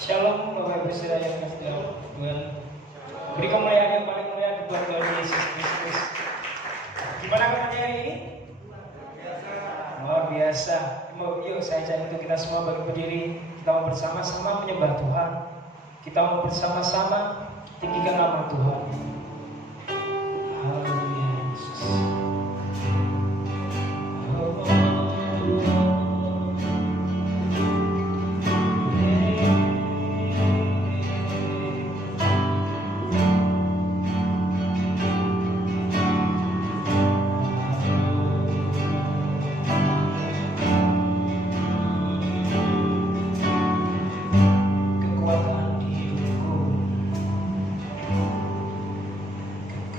Shalom Bapak Ibu Saudara yang kasih Tuhan. Beri kemuliaan yang paling mulia kepada Tuhan Yesus Kristus. Gimana kabarnya hari ini? Luar biasa. Yuk saya ajak untuk kita semua berdiri. Kita mau bersama-sama menyembah Tuhan. Kita mau bersama-sama tinggikan nama Tuhan. Haleluya Yesus.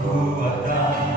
Kekuatan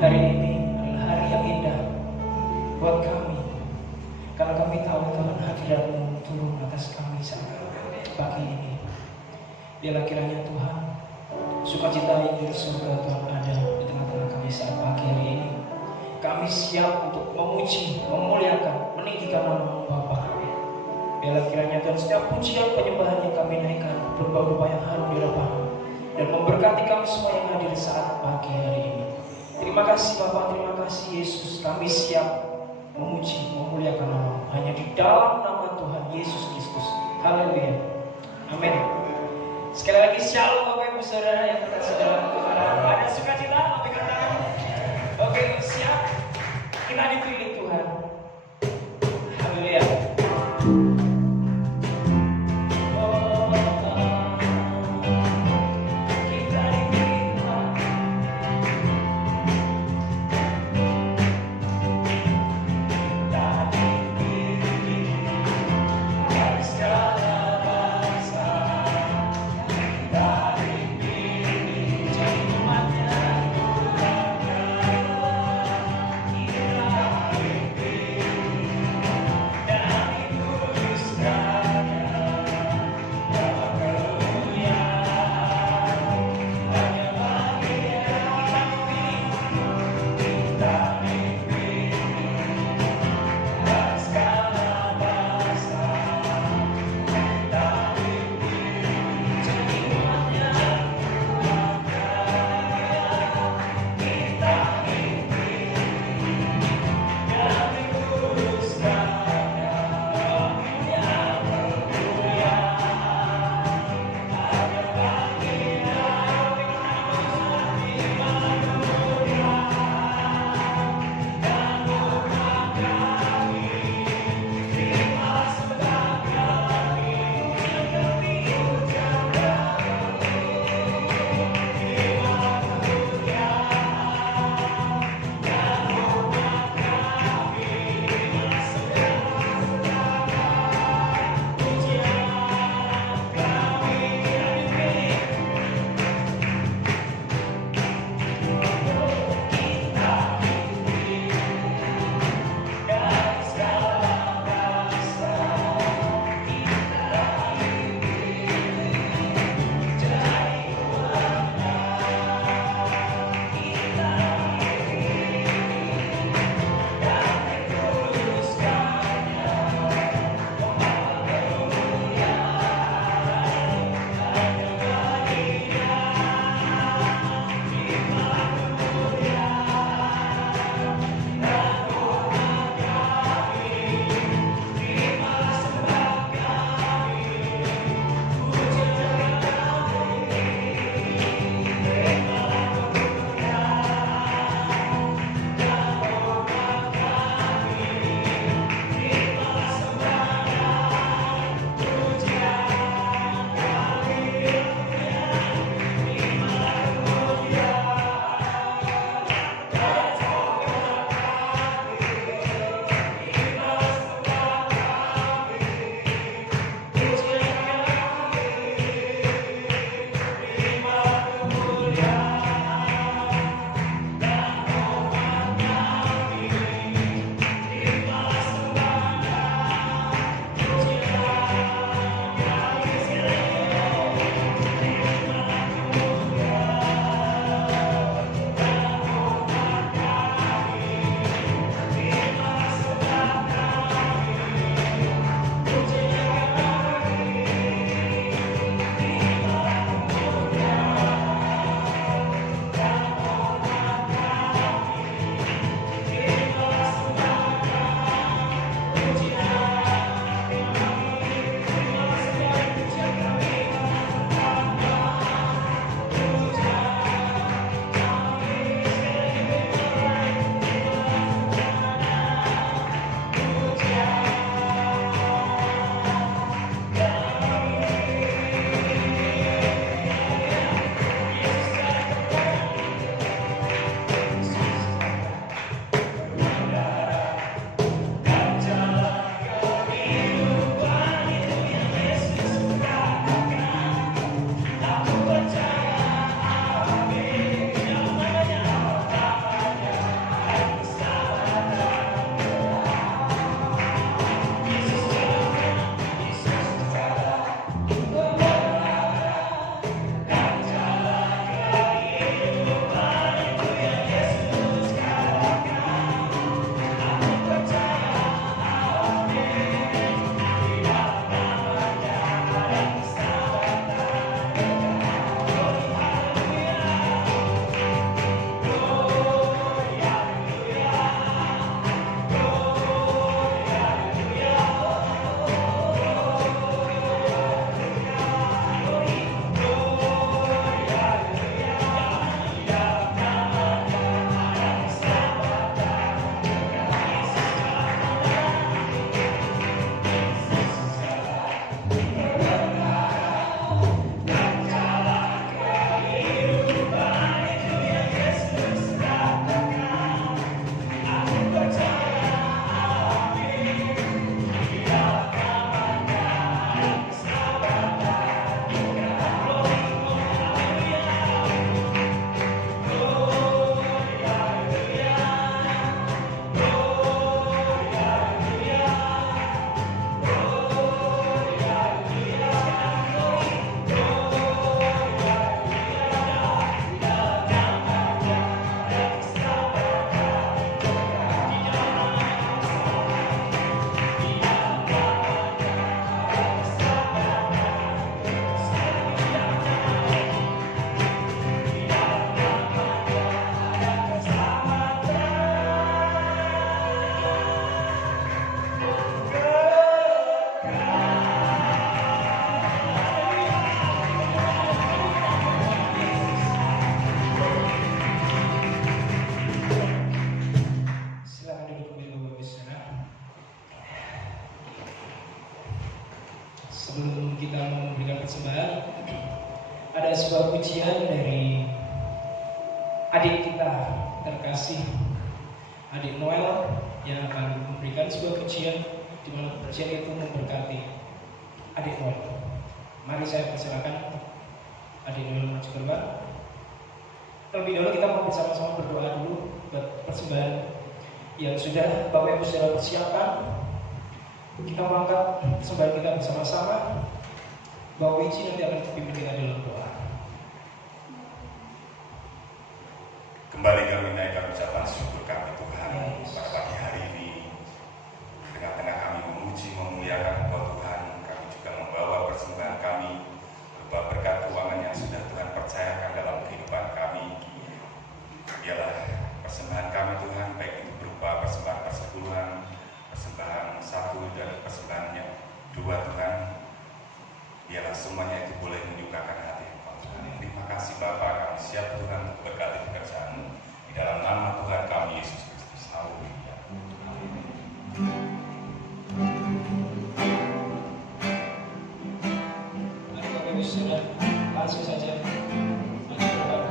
hari ini adalah hari yang indah buat kami, karena kami tahu Tuhan hadirat-Mu turun atas kami saat pagi ini. Biarlah kiranya Tuhan, sukacita yang dari surga Tuhan ada di tengah-tengah kami saat pagi hari ini. Kami siap untuk memuji, memuliakan, meninggikan nama Bapa. Biarlah kiranya Tuhan setiap pujian penyembahan yang kami naikkan berbau-bau yang harum di hadapan-Mu dan memberkati kami semua yang hadir saat pagi hari ini. Terima kasih Bapa, terima kasih Yesus. Kami siap memuji, memuliakan nama-Mu hanya di dalam nama Tuhan Yesus Kristus. Haleluya. Amin. Sekali lagi shalom Bapak Ibu Saudara yang terkasih dalam Tuhan. Ada sukacita, lambaikan tangan. Oke, siap. Kita dipilih Tuhan. Haleluya. kita memberikan persembahan, ada sebuah pujian dari adik kita terkasih, adik Noel, yang akan memberikan sebuah pujian di mana pujian itu memberkati adik Noel. Mari saya persilakan adik Noel maju keluar. Terlebih dahulu kita mau bersama-sama berdoa dulu buat persembahan yang sudah Bapak Ibu sudah persiapkan. Kita mengangkat persembahan kita bersama-sama. Bapak Wiji nanti akan pimpin kita dalam doa. Kembali kami naikkan ucapan syukur kami Tuhan pada pagi hari ini. Di tengah-tengah kami memuji memuliakan Engkau Tuhan, kami juga membawa persembahan kami berupa berkat keuangan yang sudah Tuhan percayakan dalam kehidupan kami. Biarlah persembahan kami Tuhan, baik itu berupa persembahan persepuluhan, persembahan 1 dan persembahan yang 2 Tuhan, biarlah semuanya itu boleh menyukakan hati Engkau Tuhan. Terima kasih Bapa, kami siap Tuhan untuk berkati pekerjaan-Mu. Di dalam nama Tuhan kami Yesus Kristus. Haleluya. Mari Bapak Ibu sudah langsung saja maju keluar.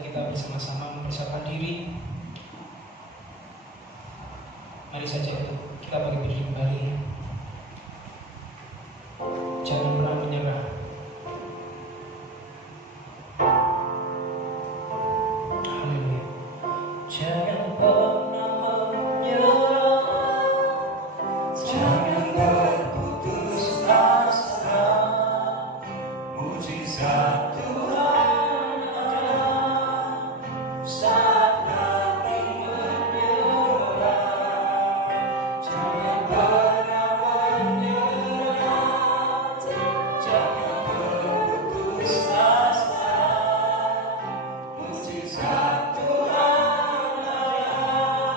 saja kita bersama-sama mempersiapkan diri. Mari saja kita bagi diri kembali. Jangan pernah menyerah. Haleluya. Jangan pernah menyerah. Jangan berputus asa. Mujizat Tuhan ada saat hati menyerah. Jangan pernah menyerah. Jangan berputus asa. Mujizat Tuhan ada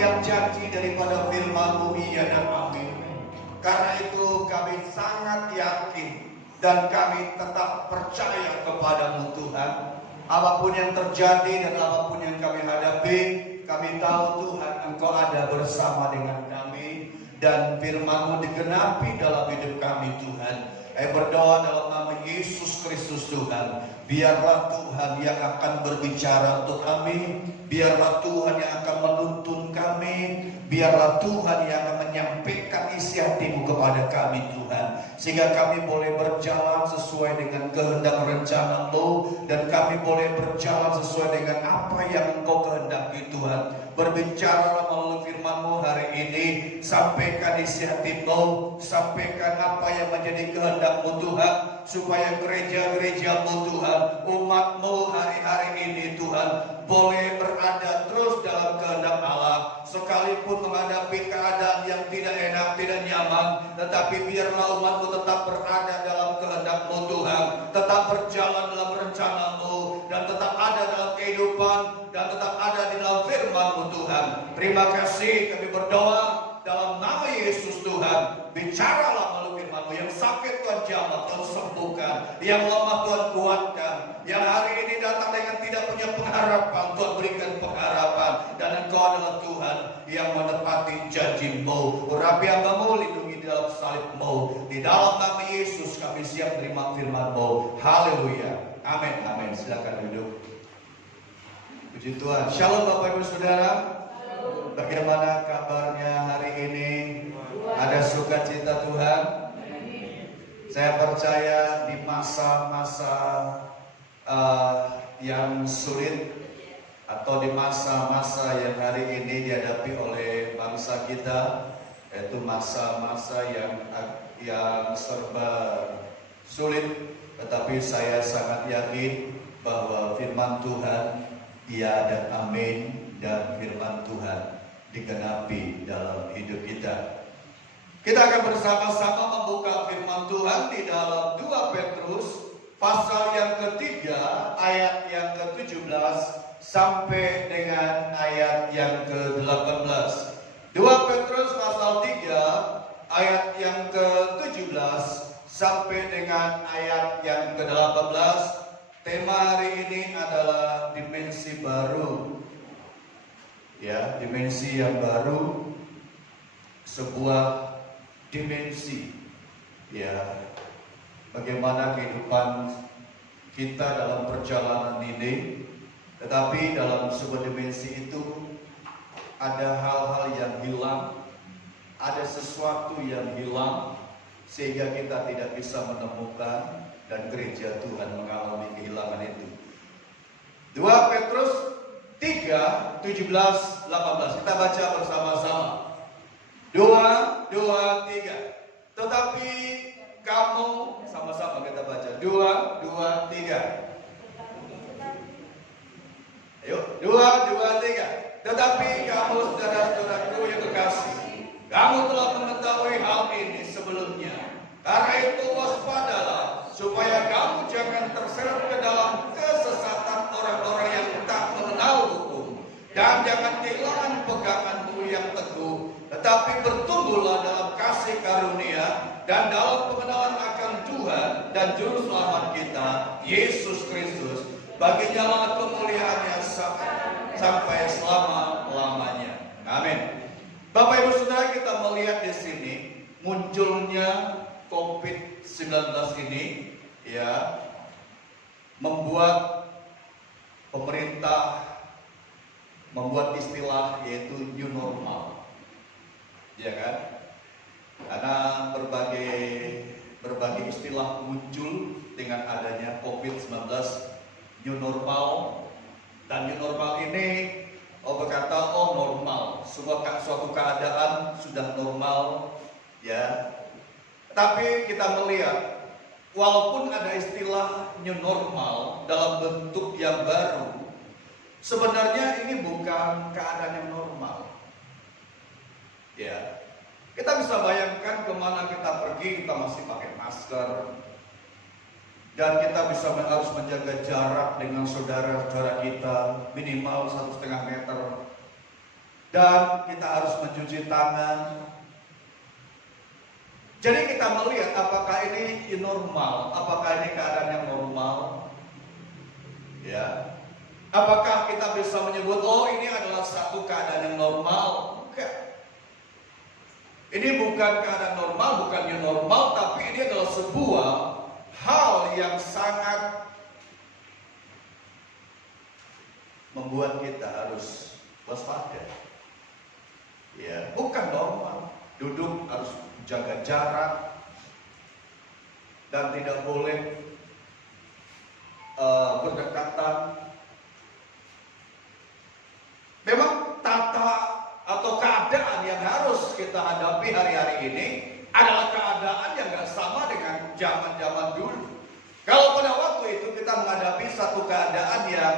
setiap janji daripada firman-Mu, iya dan amin. Karena itu kami sangat yakin dan kami tetap percaya kepada-Mu Tuhan. Apapun yang terjadi dan apapun yang kami hadapi, kami tahu Tuhan Engkau ada bersama dengan kami. Dan firman-Mu digenapi dalam hidup kami Tuhan. Berdoa dalam nama Yesus Kristus Tuhan. Biarlah Tuhan yang akan berbicara untuk kami. Biarlah Tuhan yang akan menuntun kami. Biarlah Tuhan yang akan menyampaikan isi hati-Mu kepada kami Tuhan. Sehingga kami boleh berjalan sesuai dengan kehendak rencana-Mu. Dan kami boleh berjalan sesuai dengan apa yang Engkau kehendaki Tuhan. Berbicaralah melalui firman-Mu hari ini. Sampaikan isi hati-Mu. Sampaikan apa yang menjadi kehendak-Mu Tuhan. Supaya gereja-gereja-Mu Tuhan, umat-Mu hari-hari ini Tuhan, boleh berada terus dalam kehendak Allah. Sekalipun menghadapi keadaan yang tidak enak, tidak nyaman, tetapi biarlah umat-Mu tetap berada dalam kehendak-Mu Tuhan. Tetap berjalan dalam rencana-Mu. Dan tetap ada dalam kehidupan. Dan tetap ada di dalam firman-Mu Tuhan. Terima kasih, kami berdoa dalam nama Yesus Tuhan. Bicaralah melalui firman-Mu. Yang sakit Tuhan jamah, Tuhan sembuhkan. Yang lemah Tuhan kuatkan. Yang hari ini datang dengan tidak punya pengharapan, Tuhan berikan pengharapan. Dan Engkau adalah Tuhan yang menepati janji-Mu. Urapi hamba-Mu, lindungi di dalam salib-Mu. Di dalam nama Yesus kami siap terima firman-Mu. Haleluya. Amin. Amin. Silakan duduk. Puji Tuhan. Shalom Bapak Ibu Saudara. Bagaimana kabarnya hari ini? Ada sukacita Tuhan? Saya percaya di masa-masa yang sulit atau di masa-masa yang hari ini dihadapi oleh bangsa kita, yaitu masa-masa yang serba sulit, tetapi saya sangat yakin bahwa firman Tuhan iya dan amin, dan firman Tuhan digenapi dalam hidup kita. Kita akan bersama-sama membuka firman Tuhan di dalam 2 Petrus pasal yang ketiga, ayat yang ke-17 sampai dengan ayat yang ke-18. 2 Petrus pasal 3 ayat yang ke-17 sampai dengan ayat yang ke-18. Tema hari ini adalah dimensi baru. Ya, dimensi yang baru, sebuah dimensi. Ya, bagaimana kehidupan kita dalam perjalanan ini. Tetapi dalam sebuah dimensi itu ada hal-hal yang hilang, ada sesuatu yang hilang, sehingga kita tidak bisa menemukan, dan gereja Tuhan mengalami kehilangan itu. 2 Petrus 3, 17, 18. Kita baca bersama-sama. 2, 3. Tetapi kamu, sama-sama kita baca. 2, 3. Ayo, 2, 3. Tetapi kamu saudara-saudaraku yang kekasih, kamu telah mengetahui hal ini sebelumnya. Karena itu waspadalah, supaya kamu jangan terseret ke dalam kesesatan orang-orang yang tak mengenal hukum. Dan jangan kehilangan peganganmu yang teguh, tetapi bertumbuhlah dalam kasih karunia dan dalam pengenalan akan Tuhan dan Juru Selamat kita, Yesus Kristus. Baginya lah kemuliaannya sampai selama-lamanya. Amin. Bapak Ibu Saudara, kita melihat di sini munculnya COVID-19 ini, ya, membuat pemerintah membuat istilah yaitu new normal, ya kan? Karena berbagai istilah muncul dengan adanya COVID-19, new normal, dan new normal ini berkata normal, suatu keadaan sudah normal, ya. Tapi kita melihat, walaupun ada istilah new normal dalam bentuk yang baru, sebenarnya ini bukan keadaan yang normal. Ya, kita bisa bayangkan kemana kita pergi, kita masih pakai masker, dan kita harus menjaga jarak dengan saudara-saudara kita minimal 1,5 meter. dan kita harus mencuci tangan. Jadi kita melihat apakah ini normal, apakah ini keadaan yang normal, ya. Apakah kita bisa menyebut, oh ini adalah satu keadaan yang normal? Bukan. Ini bukan keadaan normal, bukan new normal, tapi ini adalah sebuah hal yang sangat membuat kita harus waspada. Ya, bukan normal. Duduk harus jaga jarak dan tidak boleh berdekatan. Memang tata atau keadaan yang harus kita hadapi hari-hari ini adalah keadaan yang gak sama dengan zaman-zaman dulu. Kalau pada waktu itu kita menghadapi satu keadaan yang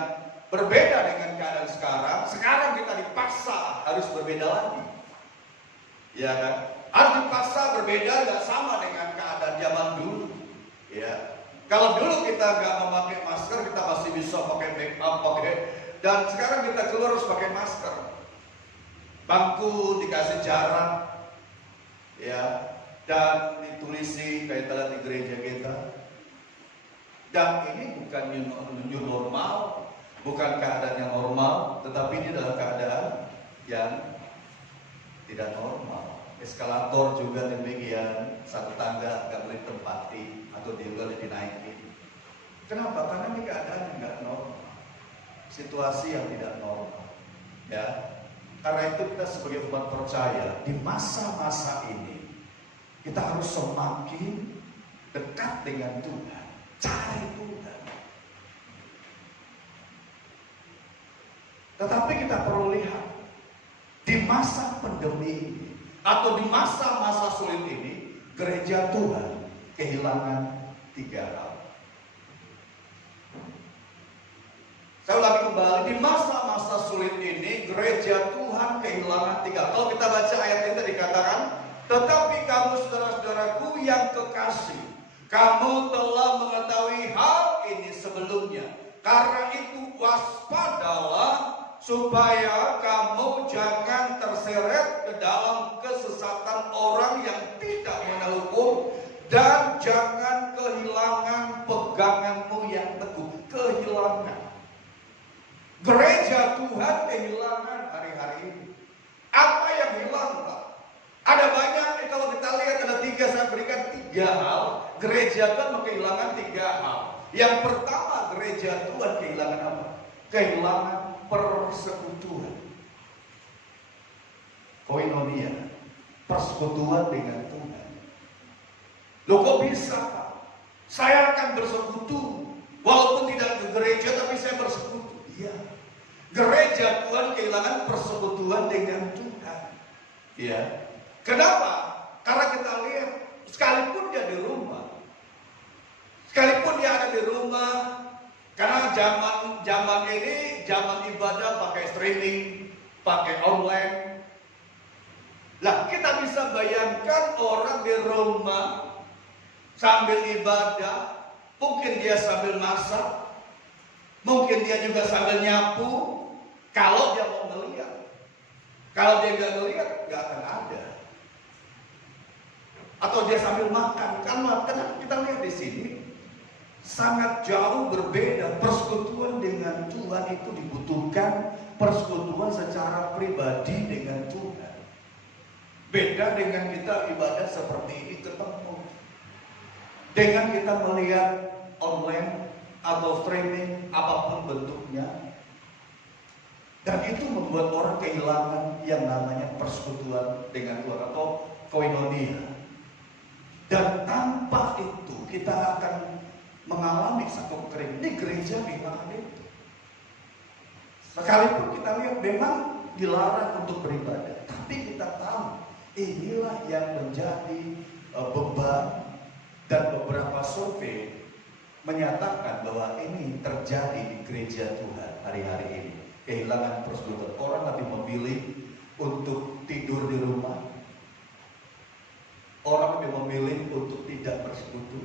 berbeda dengan keadaan sekarang kita dipaksa harus berbeda lagi. Ya kan? Harus dipaksa berbeda, gak sama dengan keadaan zaman dulu. Ya. Kalau dulu kita gak memakai masker, kita masih bisa pakai make up, dan sekarang kita keluar harus pakai masker. Bangku dikasih jarak, ya, dan ditulisi kayak tadi di gereja kita. Dan ini bukan new normal, bukan keadaan yang normal, tetapi ini adalah keadaan yang tidak normal. Eskalator juga demikian, satu tangga nggak boleh ditempati atau juga dinaikin. Kenapa? Karena ini keadaan yang nggak normal, situasi yang tidak normal. Ya, karena itu kita sebagai umat percaya di masa-masa ini kita harus semakin dekat dengan Tuhan, cari Tuhan. Tetapi kita perlu lihat di masa pandemi ini atau di masa-masa sulit ini, gereja Tuhan kehilangan 3 hal. Saya ulangi kembali, di masa-masa sulit ini gereja Tuhan kehilangan 3. Kalau kita baca ayat ini tadi dikatakan, tetapi kamu saudara-saudaraku yang kekasih, kamu telah mengetahui hal ini sebelumnya. Karena itu waspadalah supaya kamu jangan terseret ke dalam kesesatan orang yang tidak mengenal hukum, dan jangan kehilangan peganganmu yang teguh. Kehilangan. Gereja Tuhan kehilangan hari-hari ini. Apa yang hilang, Pak? Ada banyak, kalau kita lihat ada 3, saya berikan 3 hal. Gereja Tuhan kehilangan 3 hal. Yang pertama, gereja Tuhan kehilangan apa? Kehilangan persekutuan. Koinonia, persekutuan dengan Tuhan. Loh kok bisa, Pak? Saya akan bersekutu walaupun tidak ke gereja, tapi saya bersekutu. Iya. Gereja Tuhan kehilangan persekutuan dengan Tuhan. Iya. Kenapa? Karena kita lihat, sekalipun dia di rumah, sekalipun dia ada di rumah, karena zaman ini zaman ibadah pakai streaming, pakai online. Lah kita bisa bayangkan orang di rumah sambil ibadah, mungkin dia sambil masak, mungkin dia juga sambil nyapu. Kalau dia mau ngeliat, kalau dia nggak ngeliat, nggak akan ada. Atau dia sambil makan, karena kita lihat di sini sangat jauh berbeda. Persekutuan dengan Tuhan itu dibutuhkan persekutuan secara pribadi dengan Tuhan. Beda dengan kita ibadah seperti ini ketemu. Dengan kita melihat online atau streaming apapun bentuknya. Dan itu membuat orang kehilangan yang namanya persekutuan dengan Tuhan atau koinonia. Dan tanpa itu kita akan mengalami satu kering. Ini gereja kehilangan itu. Sekalipun kita lihat memang dilarang untuk beribadah, tapi kita tahu inilah yang menjadi beban. Dan beberapa survei menyatakan bahwa ini terjadi di gereja Tuhan hari-hari ini. Kehilangan persekutuan. Orang lebih memilih untuk tidur di rumah. Orang lebih memilih untuk tidak bersekutu.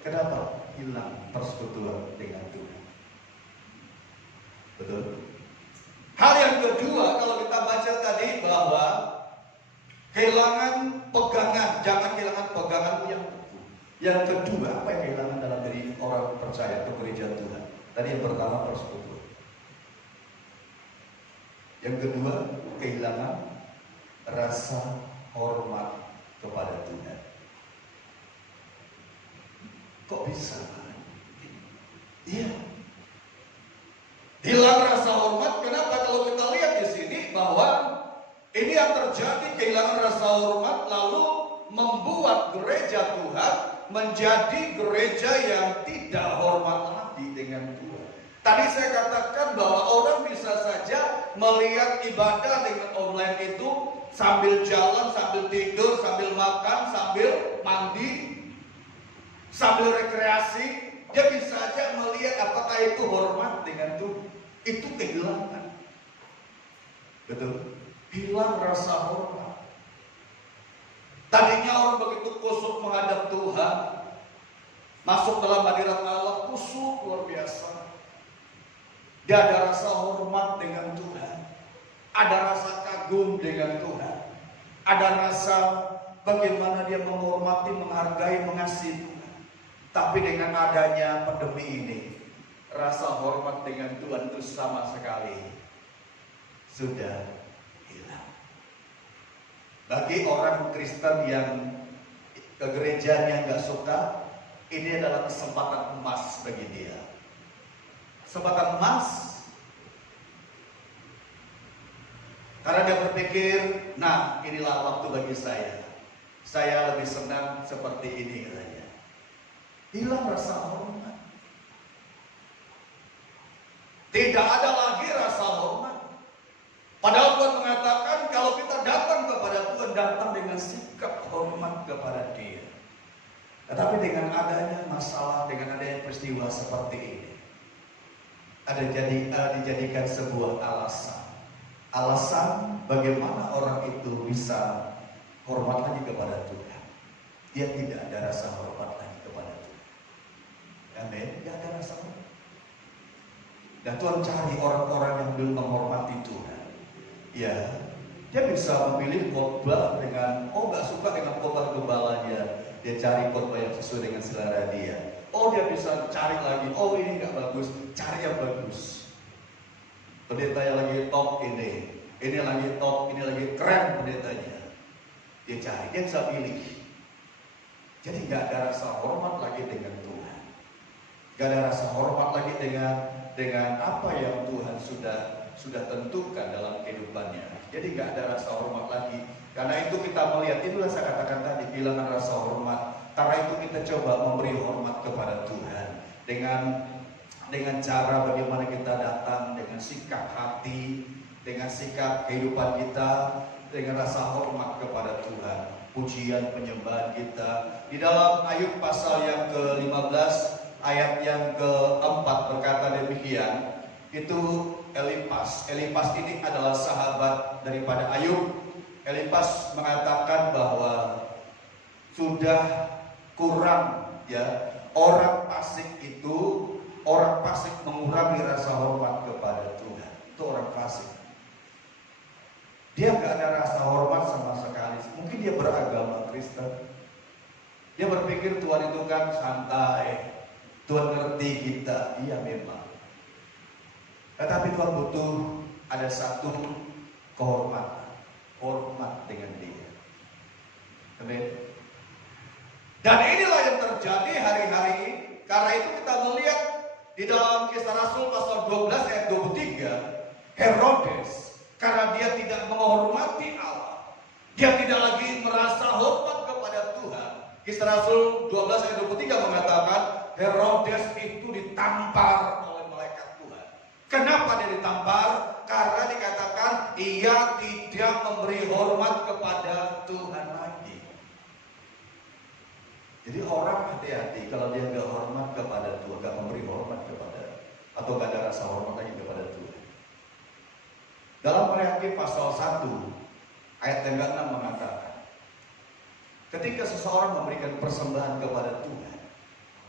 Kenapa? Hilang persekutuan dengan Tuhan. Betul? Hal yang kedua, kalau kita Kehilangan pegangan, jangan kehilangan peganganmu yang teguh. Yang kedua, apa yang kehilangan dalam diri orang percaya atau gereja Tuhan? Tadi yang pertama persekutuan. Yang kedua, kehilangan rasa hormat kepada Tuhan. Kok bisa? Iya. Hilang rasa hormat. Kenapa? Kalau kita lihat di sini bahwa ini yang terjadi, kehilangan rasa hormat lalu membuat gereja Tuhan menjadi gereja yang tidak hormat lagi dengan Tuhan. Tadi saya katakan bahwa orang bisa saja melihat ibadah dengan online itu sambil jalan, sambil tidur, sambil makan, sambil mandi, sambil rekreasi. Dia bisa saja melihat apakah itu hormat dengan Tuhan. Itu kehilangan. Betul? Hilang rasa hormat. Tadinya orang begitu kusuk menghadap Tuhan, masuk dalam hadirat Allah, kusuk luar biasa. Dia ada rasa hormat dengan Tuhan, ada rasa kagum dengan Tuhan, ada rasa bagaimana dia menghormati, menghargai, mengasihi Tuhan. Tapi dengan adanya pandemi ini, rasa hormat dengan Tuhan itu sama sekali sudah hilang. Bagi orang Kristen yang ke gerejanya nggak suka, ini adalah kesempatan emas bagi dia. Kesempatan emas. Karena dia berpikir, nah inilah waktu bagi saya. Saya lebih senang seperti ini katanya. Hilang rasa hormat. Tidak ada lagi rasa hormat. Padahal Tuhan mengatakan kalau kita datang kepada Tuhan, datang dengan sikap hormat kepada Dia. Tetapi dengan adanya masalah, dengan adanya peristiwa seperti ini, dijadikan sebuah alasan. Alasan bagaimana orang itu bisa hormat lagi kepada Tuhan. Dia tidak ada rasa hormat lagi kepada Tuhan. Amin. Tidak ada rasa hormat. Dan Tuhan cari orang-orang yang belum menghormati Tuhan. Ya, dia bisa memilih khotbah dengan, gak suka dengan khotbah gembalanya, dia cari khotbah yang sesuai dengan selera dia. Dia bisa cari lagi, ini gak bagus, cari yang bagus. Pendeta yang lagi top ini lagi top, ini lagi keren pendetanya. Dia cari, dia bisa pilih. Jadi gak ada rasa hormat lagi dengan Tuhan. Gak ada rasa hormat lagi dengan apa yang Tuhan sudah tentukan dalam kehidupannya. Jadi gak ada rasa hormat lagi. Karena itu kita melihat, itulah saya katakan tadi, kehilangan rasa hormat. Karena itu kita coba memberi hormat kepada Tuhan dengan cara bagaimana kita datang, dengan sikap hati, dengan sikap kehidupan kita, dengan rasa hormat kepada Tuhan. Pujian penyembahan kita di dalam Ayub pasal yang ke-15 ayat yang ke-4 berkata demikian. Itu Elipas ini adalah sahabat daripada Ayub. Elipas mengatakan bahwa sudah kurang orang fasik mengurangi rasa hormat kepada Tuhan. Itu orang fasik. Dia gak ada rasa hormat sama sekali. Mungkin dia beragama Kristen. Dia berpikir Tuhan itu kan santai, Tuhan ngerti kita. Iya memang. Tetapi Tuhan butuh ada satu kehormatan, hormat dengan Dia. Amin. Dan inilah yang terjadi hari-hari ini. Karena itu kita melihat di dalam Kisah Rasul pasal 12 ayat 23, Herodes, karena dia tidak menghormati Allah, dia tidak lagi merasa hormat kepada Tuhan. Kisah Rasul 12 ayat 23 mengatakan Herodes itu ditampar oleh malaikat Tuhan. Kenapa dia ditampar? Karena dikatakan ia tidak memberi hormat kepada Tuhan lagi. Jadi orang hati-hati kalau dia gak hormat kepada Tuhan, gak memberi hormat kepada, atau gak ada rasa hormat lagi kepada Tuhan. Dalam Maleakhi pasal 1 ayat yang ke-6 mengatakan, ketika seseorang memberikan persembahan kepada Tuhan,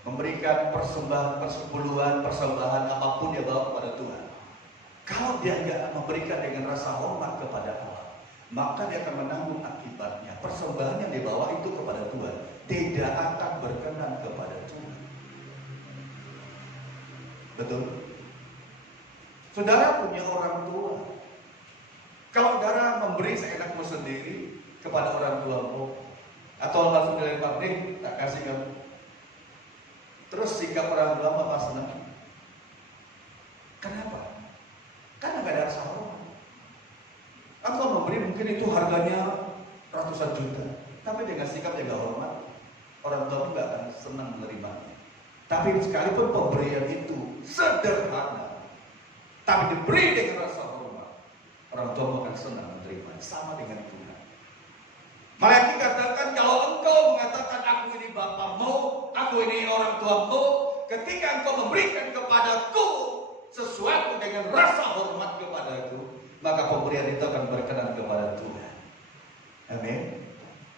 memberikan persembahan, persepuluhan, persembahan apapun dia bawa kepada Tuhan, kalau dia nggak memberikan dengan rasa hormat kepada Allah, maka dia akan menanggung akibatnya. Persembahan yang dibawa itu kepada Tuhan tidak akan berkenan kepada Tuhan. Betul? Saudara punya orang tua. Kalau saudara memberi seenakmu sendiri kepada orang tuamu, atau langsung dilempar, nih tak kasih kamu. Terus sikap orang tua apa senang? Kenapa? Karena gak ada rasa hormat. Engkau memberi mungkin itu harganya ratusan juta, tapi dengan sikap yang gak hormat, orang tua gak akan senang menerimanya. Tapi sekalipun pemberian itu sederhana, tapi diberi dengan rasa hormat, orang tua akan senang menerima. Sama dengan Tuhan. Malaikat katakan, kalau engkau mengatakan aku ini bapakmu, aku ini orang tuamu, ketika engkau memberikan kepadaku sesuatu dengan rasa hormat kepadaku, maka pemberian itu akan berkenan kepada Tuhan. Amin.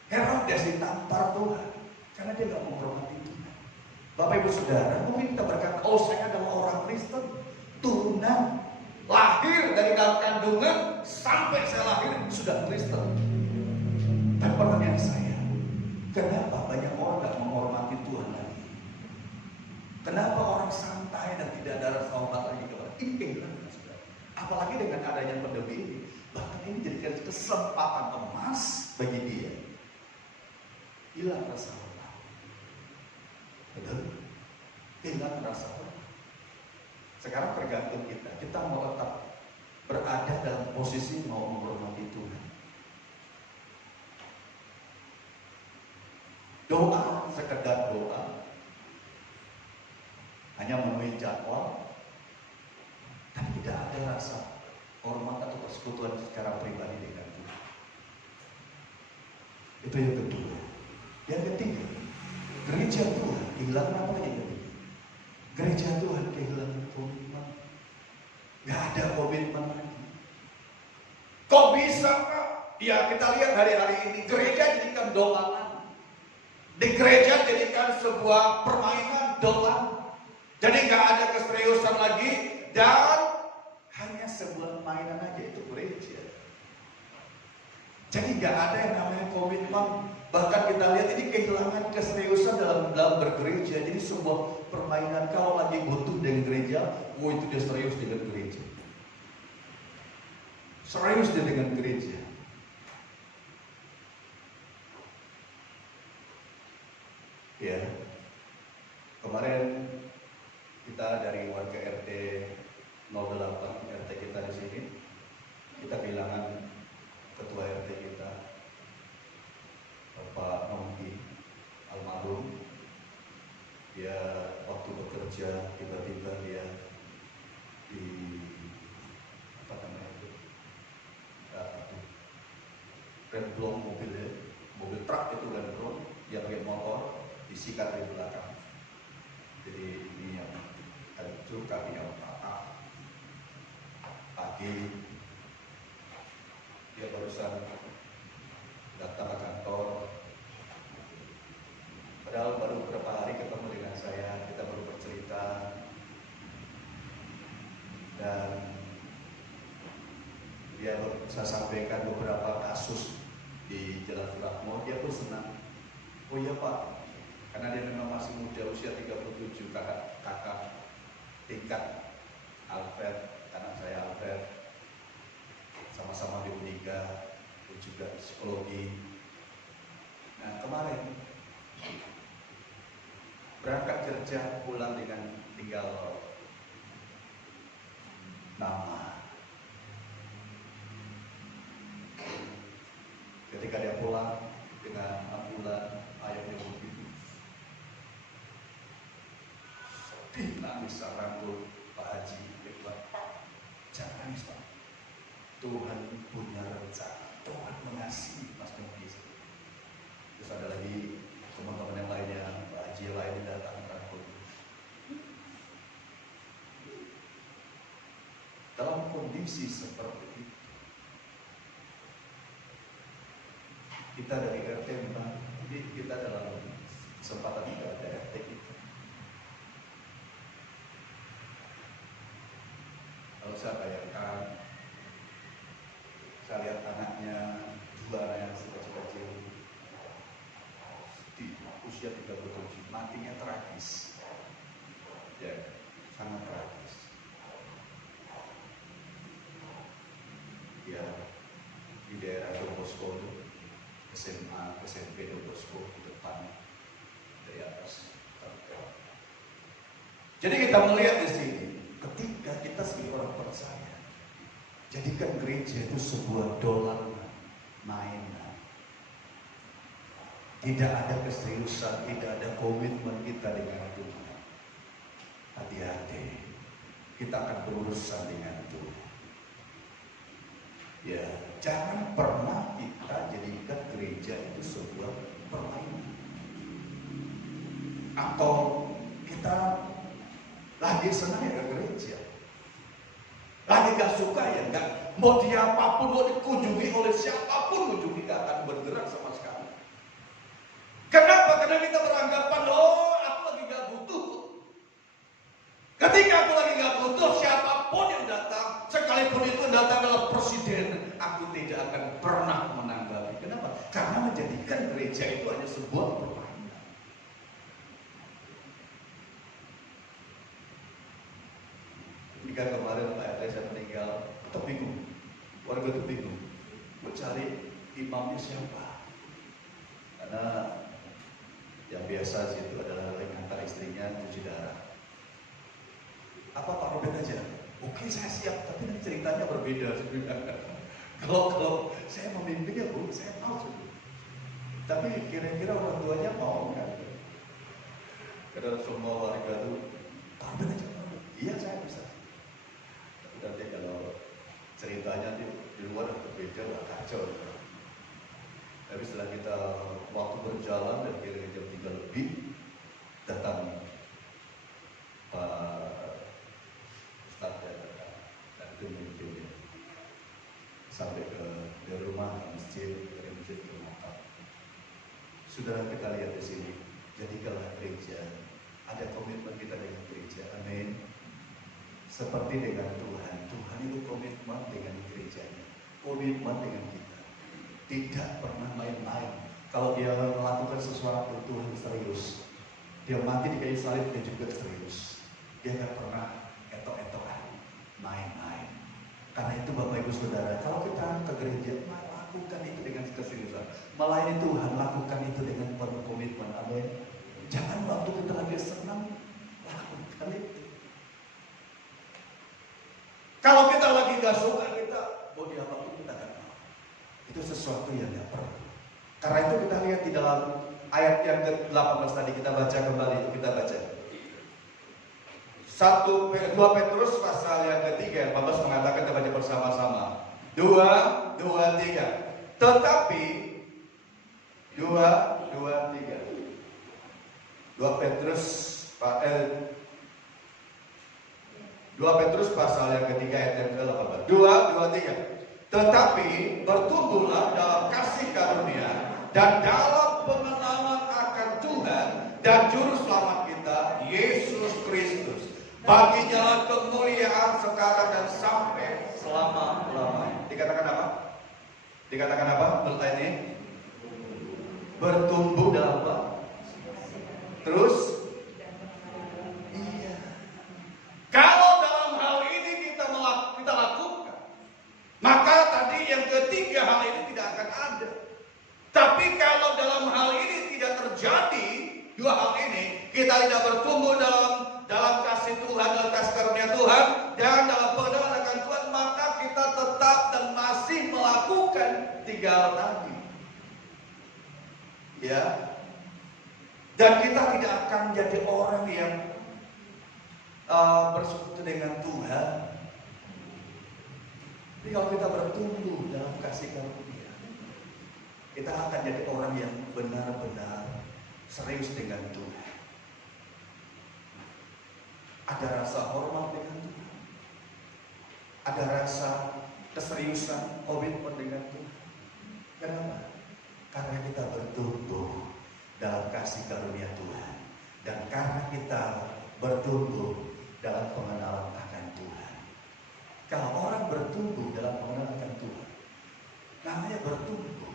Herodes ditampar Tuhan karena dia nggak menghormati Tuhan. Bapak Ibu Saudara, mungkin kita berkata, oh saya adalah orang Kristen, turunan, lahir dari dalam kandungan sampai saya lahir sudah Kristen. Dan pertanyaan saya, kenapa banyak orang nggak menghormati Tuhan lagi? Kenapa orang santai dan tidak ada rasa hormat lagi kepada Tuhan? Apalagi dengan adanya pandemi ini, bahkan ini jadikan kesempatan emas bagi dia. Hilang rasa hormat. Betul? Hilang rasa hormat. Sekarang tergantung kita mau tetap berada dalam posisi mau menghormati Tuhan. Doa, sekedar doa, hanya memenuhi jadwal, tapi tidak ada rasa hormat atau persekutuan secara pribadi dengan Tuhan. Itu yang kedua. Yang ketiga, gereja Tuhan kehilangan apa lagi? Gereja Tuhan kehilangan komitmen. Gak ada komitmen lagi. Kok bisa, Pak? Ya kita lihat hari-hari ini gereja jadikan dolangan. Di gereja jadikan sebuah permainan dolan. Jadi gak ada keseriusan lagi dan hanya sebuah mainan aja itu gereja. Jadi gak ada yang namanya komitmen. Bahkan kita lihat ini kehilangan keseriusan dalam bergereja. Jadi sebuah permainan. Kalau lagi butuh dengan gereja, itu dia serius dengan gereja. Serius dia dengan gereja. Ya, kemarin kita dari warga RT 08, RT kita di sini, kita kehilangan ketua RT kita, Bapak Nongki almarhum. Dia waktu bekerja tiba-tiba dia di remblong mobil truk itu remblong, dia pakai motor disikat dari belakang. Jadi ini yang hancur, kaki yang patah. Pagi dia barusan datang ke kantor. Padahal baru beberapa hari ketemu dengan saya, kita baru bercerita. Dan dia saya sampaikan beberapa kasus di Jalan Suratmo, dia pun senang. Oh iya Pak, karena dia memang masih muda, usia 37, kakak tingkat Alfred, anak saya Alfred, sama-sama di Unika, juga psikologi. Nah kemarin berangkat kerja, pulang dengan tinggal nama. Ketika dia pulang dengan ambulan, ayahnya begitu sedih, nangis, rangkul Pak Haji. Jangan nangis Pak, Tuhan punya rencana, Tuhan mengasihi Mas Nongki. Terus ada lagi teman-teman yang lainnya, Pak Haji lain datang rangkul. Dalam kondisi seperti itu, kita dari RT memang, jadi kita dalam kesempatan kita ada RT kita. Kalau saya bayangkan Saya lihat anaknya, dua anak yang kecil-kecil di usia 37, matinya tragis. Ya, sangat tragis. Ya, di daerah Don Bosco itu, SMA, SMP Don Bosco di depan, dari atas. Jadi kita melihat di sini, ketika kita sebagai orang percaya, jadikan gereja itu sebuah dolar mainan. Tidak ada keseriusan, tidak ada komitmen kita dengan Tuhan. Hati-hati, kita akan berurusan dengan Tuhan. Ya, jangan pernah kita jadikan gereja itu sebuah permainan. Atau kita lagi senang ya ke gereja, lagi gak suka ya gak, mau diapapun, mau dikunjungi oleh siapapun, kunjungi gak akan bergerak sama sekali. Kenapa? Karena kita beranggapan, oh aku lagi gak butuh. Ketika aku lagi gak butuh, siapapun yang datang, sekalipun itu datang adalah presiden, aku tidak akan pernah menanggapi. Kenapa? Karena menjadikan gereja itu hanya sebuah permainan. Ketika kemarin Pak RT saya meninggal, kita bingung, warga itu bingung, mencari imamnya siapa? Karena yang biasa sih itu adalah yang antar istrinya cuci darah. Apa Pak Robert aja? Oke, saya siap, tapi nanti ceritanya berbeda sebenarnya. Kalau saya memimpin ya Bu, saya tahu sudah. Tapi kira-kira orang tuanya mau nggak? Karena semua warga itu, Pak Robert aja, iya saya bisa. Nanti kalau ceritanya di luar berbeda, lah kacau. Tapi setelah kita waktu berjalan dan kira-kira jam 3 lebih, datang Pak Ustadz dan itu memimpinnya sampai ke rumah masjid, dari masjid ke makam. Saudara, kita lihat di sini, jadikanlah gereja, ada komitmen kita dengan gereja, amin. Seperti dengan Tuhan, Tuhan itu komitmen dengan gerejanya, komitmen dengan kita. Tidak pernah main-main. Kalau dia melakukan sesuatu, Tuhan serius. Dia mati di kayu salib, dia juga serius. Dia nggak pernah etok-etokan, main-main. Karena itu Bapak Ibu Saudara, kalau kita ke gereja, lakukan itu dengan keseriusan. Melayani Tuhan, lakukan itu dengan penuh komitmen, amin. Jangan waktu kita lagi senang, lakukan itu. Kalau kita lagi gak suka, kita mau diapapun kita akan mau. Itu sesuatu yang gak perlu. Karena itu kita lihat di dalam ayat yang ke-18 tadi, kita baca kembali, itu kita baca. 2 Petrus pasal yang ketiga, 18 mengatakan, kita baca bersama-sama. 2, 3. Tetapi 2, Petrus pasal yang ketiga ayat yang ke-18. 2, 3. Tetapi bertumbuhlah dalam kasih karunia dan dalam pengenalan akan Tuhan dan Juru Selamat kita, Yesus Kristus. Baginya kemuliaan sekarang dan sampai selama-lamanya. Dikatakan apa? Dikatakan apa? Menurut ayat ini? Bertumbuh dalam apa? Terus? Iya. Kalau dalam hal ini kita lakukan, maka tadi yang ketiga hal ini tidak akan ada. Tapi kalau dalam hal ini tidak terjadi, dua hal ini, kita tidak bertumbuh dalam kasih Tuhan, dalam kasih karunia Tuhan, dan dalam pengenalan akan Tuhan, maka kita tetap dan masih melakukan tiga hal tadi. Ya. Dan kita tidak akan jadi orang yang bersekutu dengan Tuhan. Jadi kalau kita bertumbuh dalam kasih karunia, kita akan jadi orang yang benar-benar serius dengan Tuhan. Ada rasa hormat dengan Tuhan, ada rasa keseriusan, komitmen dengan Tuhan. Kenapa? Karena kita bertumbuh dalam kasih karunia Tuhan, dan karena kita bertumbuh dalam pengenalan akan Tuhan. Kalau orang bertumbuh dalam pengenalan akan Tuhan, namanya bertumbuh.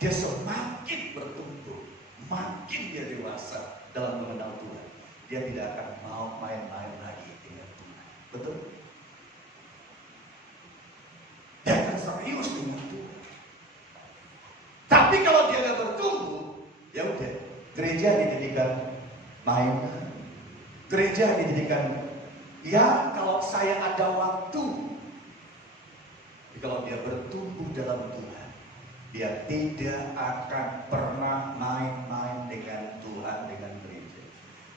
Dia semakin bertumbuh, makin dia dewasa dalam mengenal Tuhan. Dia tidak akan mau main-main lagi dengan Tuhan. Betul? Dia akan serius dengan Tuhan. Tapi kalau dia nggak bertumbuh, ya udah, gereja dijadikan main, gereja dijadikan ya kalau saya ada waktu. Tapi kalau dia bertumbuh dalam Tuhan, dia tidak akan pernah main-main dengan Tuhan, dengan gereja.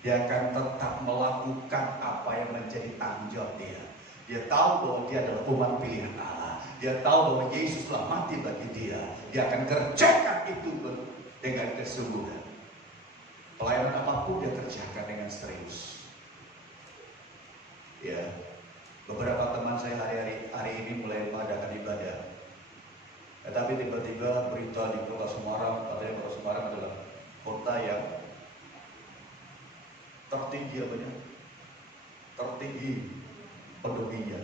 Dia akan tetap melakukan apa yang menjadi tanggung jawab dia. Dia tahu bahwa dia adalah umat pilihan Allah. Dia tahu bahwa Yesus telah mati bagi dia. Dia akan kerjakan itu dengan kesungguhan. Pelayanan apapun dia kerjakan dengan serius. Ya, beberapa teman saya hari ini mulai mengadakan ibadah. Tapi tiba-tiba berita di Kota Semarang, katanya Kota Semarang adalah kota yang tertinggi tertinggi penduduknya.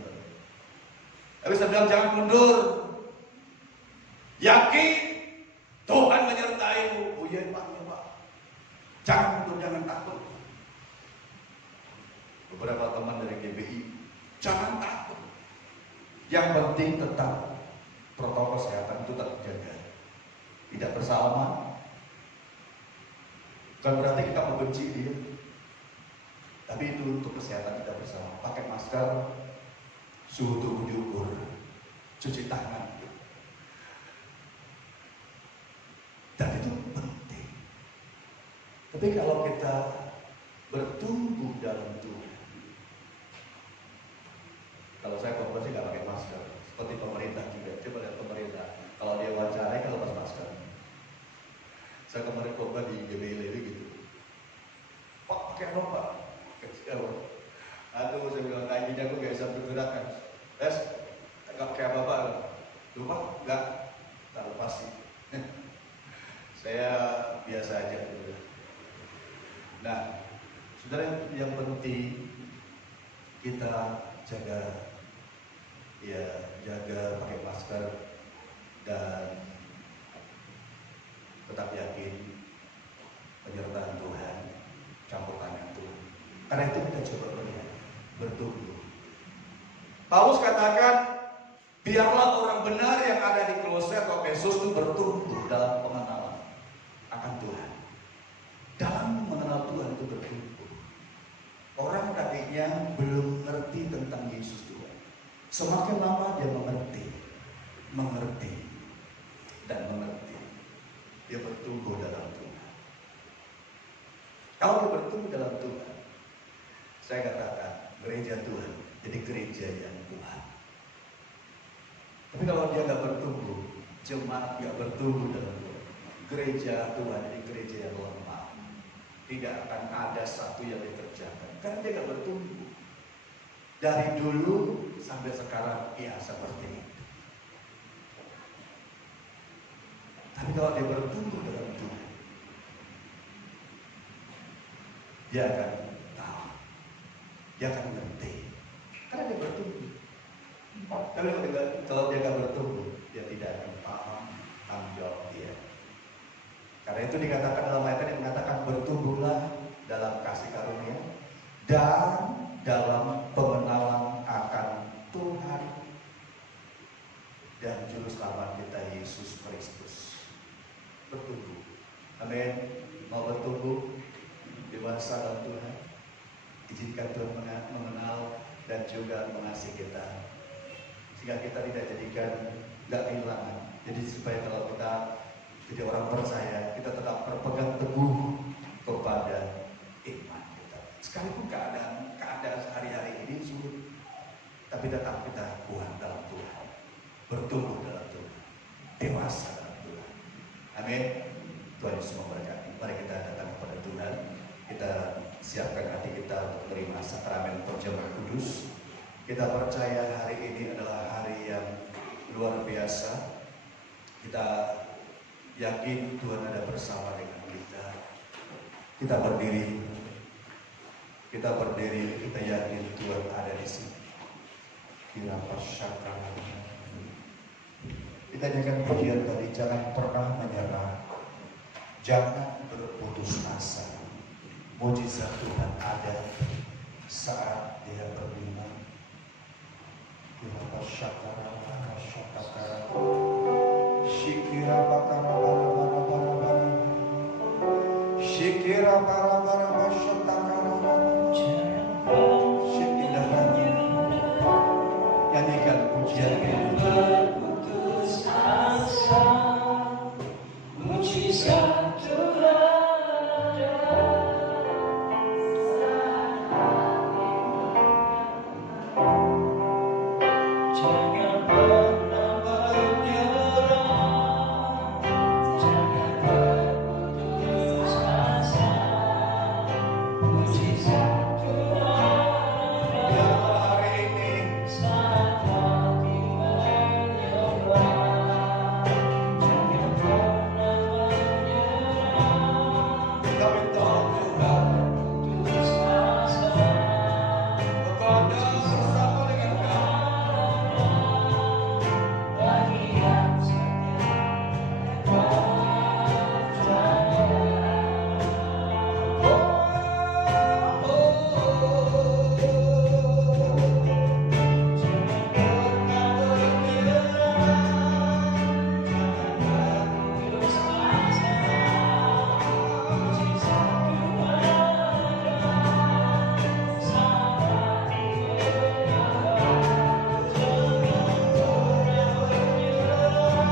Tapi saya bilang jangan mundur. Yakin Tuhan menyertaimu. Oh iya Pak, ya Pak. Jangan mundur, jangan takut. Beberapa teman dari GBI, jangan takut. Yang penting tetap protokol kesehatan itu tetap dijaga. Tidak bersalaman. Bukan berarti kita membenci dia. Tapi itu untuk kesehatan kita bersama. Pakai masker, suhu tubuh diukur, cuci tangan. Dan itu penting. Tapi kalau kita bertumbuh dalam Tuhan, kalau saya konversi nggak pakai masker, seperti pemerintah juga. Coba lihat pemerintah, kalau dia wawancarai kan lepas masker. Saya kemarin khotbah di GBI Lewi gitu. Pak pakai dong Pak. Aduh, saya bilang kakinya aku gak bisa bergerak kan. Gak kayak bapak. Lupa? Enggak. Tak lepas sih. Saya biasa aja. Nah, saudara, yang penting kita jaga pakai masker dan tetap yakin penyertaan Tuhan, campur tangan Tuhan. Karena itu kita coba melihat bertumbuh. Paulus katakan, biarlah orang benar yang ada di Kolose atau Efesus itu bertumbuh dalam pengenalan akan Tuhan. Dalam mengenal Tuhan itu bertumbuh. Orang tadinya belum mengerti tentang Yesus Tuhan. Semakin lama dia mengerti, dan mengerti. Dia bertumbuh dalam Tuhan. Kalau dia bertumbuh dalam Tuhan, saya katakan gereja Tuhan jadi gereja yang kuat. Tapi kalau dia nggak bertumbuh, jemaat nggak bertumbuh dalam Tuhan, gereja Tuhan jadi gereja yang lemah. Tidak akan ada satu yang dikerjakan karena dia nggak bertumbuh. Dari dulu sampai sekarang ya seperti itu. Tapi kalau dia bertumbuh dalam Tuhan, dia akan tahu, dia akan ngerti, karena dia bertumbuh. Tapi kalau dia nggak bertumbuh, dia tidak akan paham tanggung jawab dia. Karena itu dikatakan dalam ayat yang mengatakan bertumbuhlah dalam kasih karunia dan dalam pengenalan akan Tuhan dan Juru Selamat kita Yesus Kristus. Bertumbuh. Amin. Mau bertumbuh dewasa dalam Tuhan. Izinkan Tuhan mengenal dan juga mengasihi kita. Sehingga kita tidak jadikan nggak kehilangan. Jadi supaya kalau kita jadi orang percaya, kita tetap berpegang teguh kepada iman kita. Sekalipun keadaan hari-hari ini sulit, tapi tetap kita kuat dalam Tuhan, bertumbuh dalam Tuhan, dewasa dalam Tuhan. Amin. Tuhan Yesus memberkati. Mari kita datang kepada Tuhan. Kita siapkan hati kita untuk menerima sakramen perjamuan kudus. Kita percaya hari ini adalah hari yang luar biasa. Kita yakin Tuhan ada bersama dengan kita. Kita berdiri, kita yakin Tuhan ada di sini. Kita kita nyanyikan pujian tadi, jangan pernah menyerah, jangan berputus asa. Mujizat Tuhan ada saat Dia berfirman. Kita syakara, syakara, shikira bakara, bara, shikira bara, syakara, shikira. Nyanyikan pujian ini. Berputus asa, mujizat Tuhan ada. Jangan pernah menyerah, jangan berputus asa, mujizat Tuhan ada. Hari ini Saat hati menyerah, jangan pernah menyerah. kami tahu Tuhan, Putus asa, Engkau ada bersama dengan kami. bagi yang setia percaya. Putus asa, mujizat Tuhan ada. Saat hati menyerah, jangan pernah menyerah.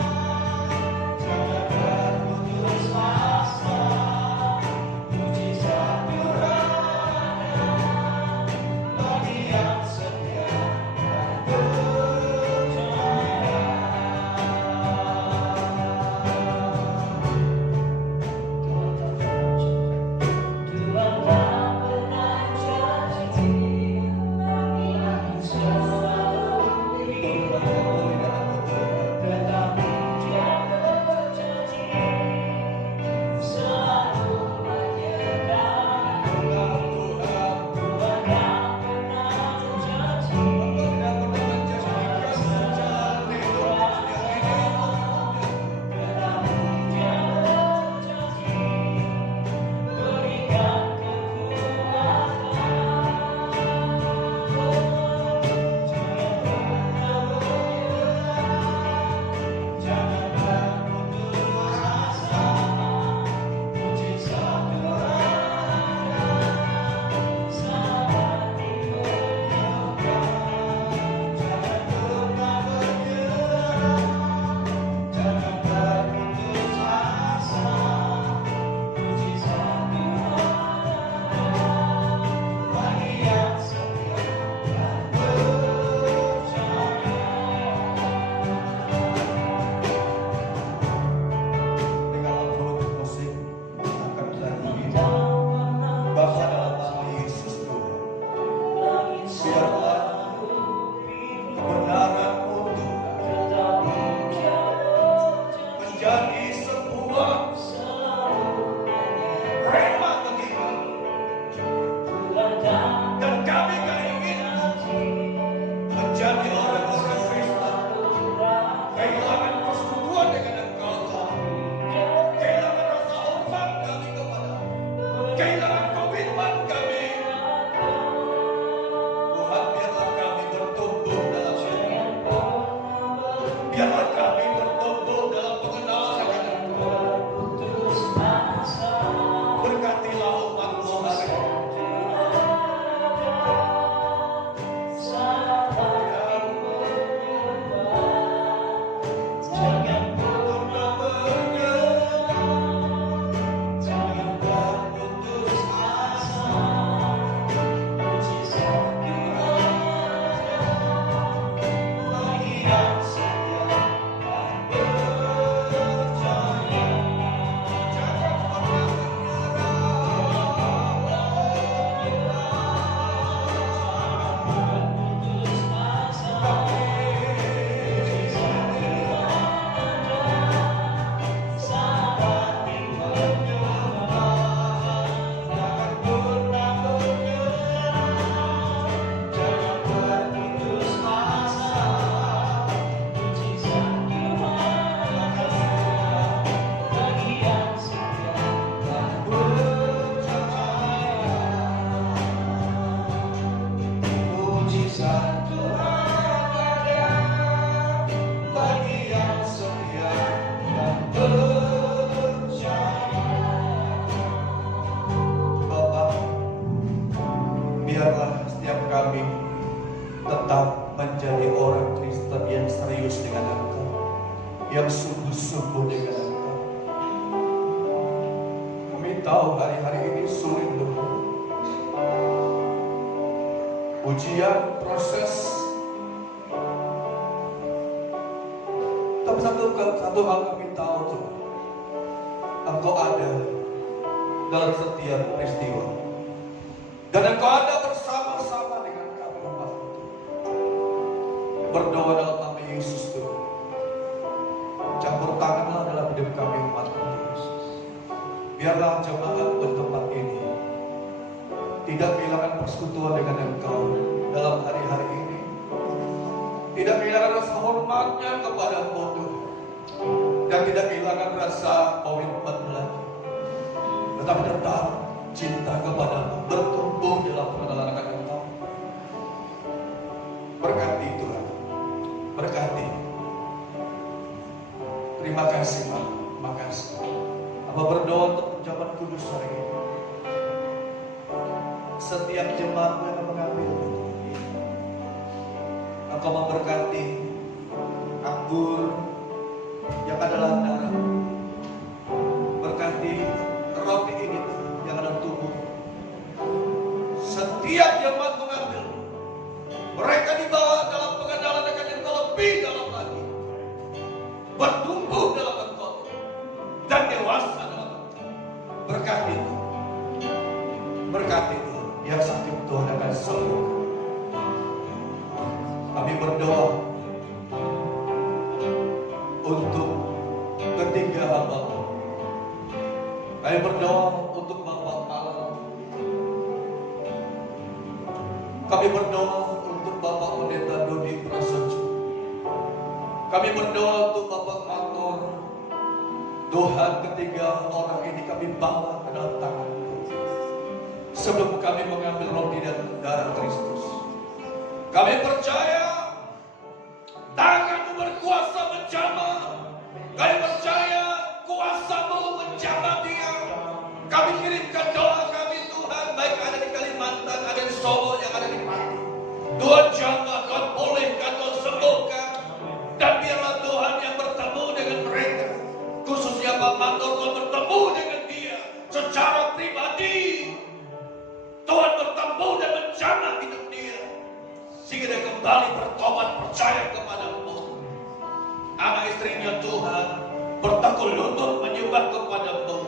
Jangan berputus asa, mujizat Tuhan ada. Bagi yang setia Tuhan tak pernah janji, langit selalu biru, tetapi Dia berjanji selalu menyertai. Tuhan tak pernah janji, tetapi Dia berjanji berikan kekuatan. Jangan pernah menyerah, jangan berputus asa, mujizat Tuhan ada. Saat hati menyerah, jangan pernah menyerah, jangan berputus asa, mujizat Tuhan ada. Bagi yang setia dan percaya. Dengan lagu musik akan lagu ini, Bapa dalam nama Yesus Tuhan, Langit selalu biru, kebenaran-Mu Tuhan tetapi Dia berjanji menjadi sebuah selalu menyertai. rema bagi kami, Tuhan tak dan kami keinginan janji menjadi orang-orang Kristen, murah, kehilangan persekutuan dengan Engkau Tuhan, kehilangan rasa hormat kami kepada-Mu, kehilangan komitmen kami. Tuhan, biarlah kami bertumbuh dalam jangan pernah biarlah kami bertumbuh dalam pengenalan akan Engkau. berputus asa. Berkatilah umat-Mu hari ini. Saat hati menyerah, jangan pernah menyerah, jangan berputus asa. Mujizat Tuhan ada, bagi yang setia dan percaya. yang sungguh-sungguh dengan Engkau. Kami tahu hari-hari ini sulit Tuhan. Ujian, proses. Tapi satu hal kami tahu Tuhan, Engkau ada dalam setiap peristiwa. Dan Engkau ada bersama-sama dengan kami umat itu. Berdoa dalam nama Yesus Tuhan. Campur tanganlah dalam hidup kami umat Yesus. Biarlah jemaat bertempat ini tidak kehilangan persekutuan dengan Engkau dalam hari-hari ini. Tidak kehilangan rasa hormatnya kepada Engkau Tuhan. Dan tidak kehilangan rasa komitmen lagi. Tetapi tetap cinta kepadamu, bertumbuh dalam pengenalan akan Engkau. Berkati Tuhan, berkati. Terima kasih Pak, terima kasih. Hamba berdoa untuk ucapan kudus hari ini. Setiap jemaat yang akan mengambil, Engkau memberkati anggur yang adalah darah. Berkati roti ini yang ada tubuh. Setiap jemaat mengambil, mereka dibawa dalam pengenalan akan Engkau lebih dalam lagi, bertumbuh dalam Engkau dan dewasa dalam Engkau. Berkati itu, berkati itu yang sakit Tuhan akan sembuhkan. Kami berdoa untuk ketiga hamba-Mu. Kami berdoa untuk Bapak Alam. Kami berdoa untuk Bapak Pendeta Dodi Prasetyo. Kami berdoa untuk Bapak Mator. Tuhan, ketiga orang ini kami bawa ke dalam tangan. Sebelum kami mengambil roti dan darah Kristus, kami percaya tangan-Mu berkuasa menjamah. Kami percaya kuasa-Mu menjamah dia. Kami kirimkan doa kami Tuhan, baik ada di Kalimantan, ada di Solo, yang ada di Pati. Tuhan jamah, Tuhan pulihkan, Tuhan sembuhkan. Dan biarlah Tuhan yang bertemu dengan mereka, khususnya Pak Mator, Tuhan bertemu dengan dia secara pribadi. Tuhan bertemu dan menjamah hidup dia, sehingga dia kembali bertobat, percaya kepada-Mu. Anak istrinya Tuhan bertekuk lutut menyembah kepada-Mu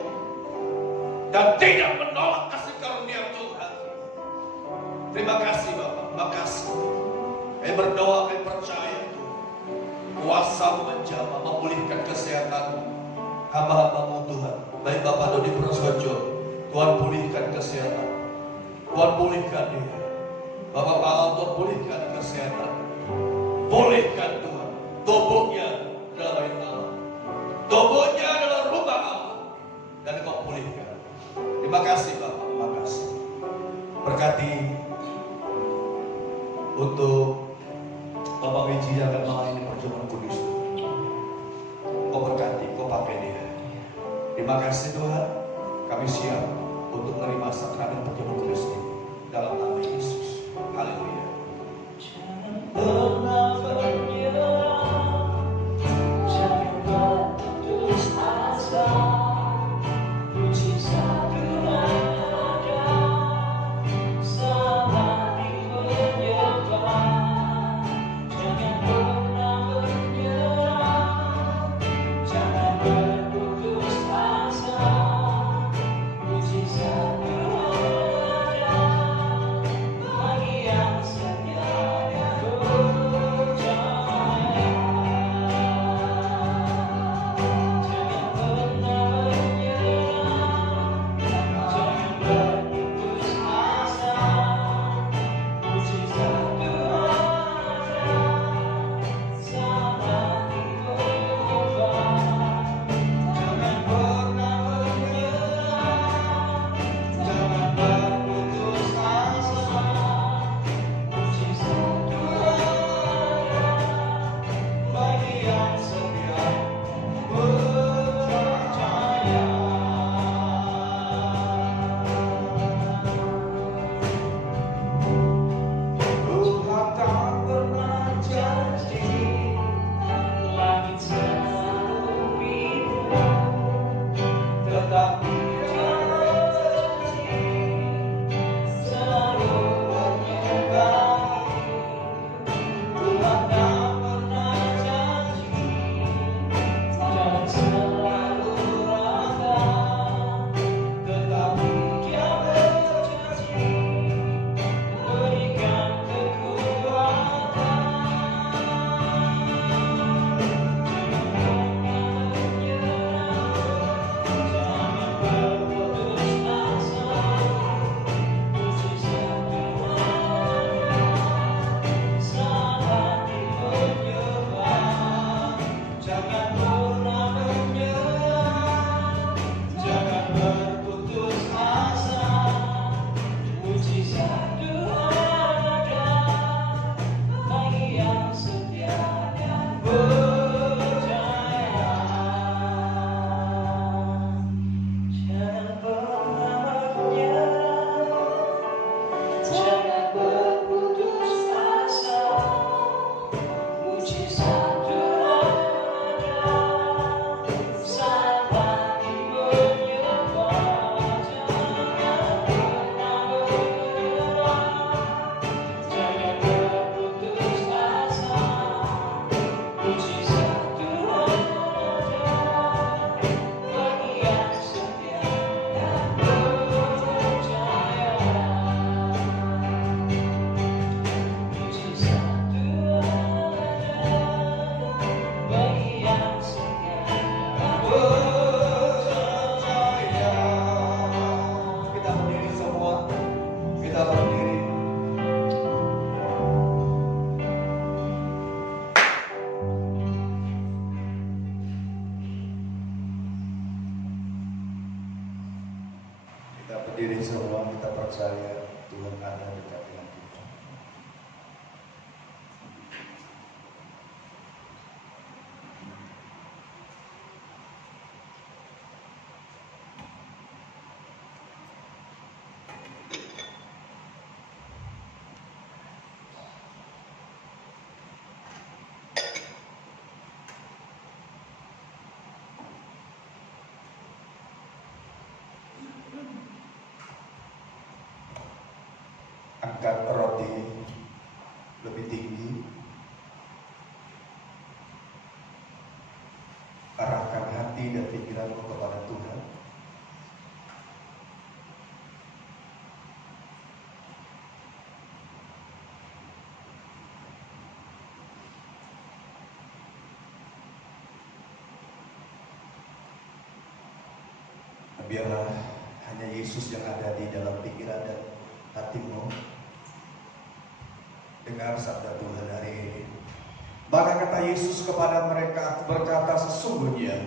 dan tidak menolak kasih karunia Tuhan. Terima kasih Bapak, terima kasih. Kami berdoa, kami percaya kuasa-Mu menjamah, memulihkan kesehatan hamba-hamba-Mu Tuhan. Baik Bapak Dodi Prasetyo, Tuhan pulihkan kesehatan, Tuhan pulihkan dia. Bapak Paul, Tuhan pulihkan kesehatan, pulihkan Tuhan. Tubuhnya adalah bait Allah, tubuhnya adalah rumah Allah, dan Kau pulihkan. Terima kasih Bapak, terima kasih. Berkati untuk Bapak Wiji yang akan melayani perjamuan kudus. Kau berkati, Kau pakai dia. Terima kasih Tuhan, kami siap untuk menerima sakramen perjamuan kudus ini dalam nama Yesus. Haleluya. Jangan pernah menyerah, jangan berputus asa. Mujizat Tuhan ada bagi yang setia dan percaya. Jangan pernah menyerah, jangan berputus asa. Mujizat Tuhan ada saat hati menyembah. Jangan pernah menyerah, jangan berputus asa. Mujizat Tuhan ada bagi yang setia dan percaya. Mujizat Tuhan ada bagi yang setia dan percaya. Kita berdiri semua. Kita berdiri. Kita berdiri semua. Kita percaya Tuhan ada dekat dengan kita. Angkat roti lebih tinggi. Arahkan hati dan pikiranmu kepada Tuhan. Biarlah hanya Yesus yang ada di dalam pikiran dan hatimu. Dengar sabda Tuhan hari ini. Maka kata Yesus kepada mereka, berkata, sesungguhnya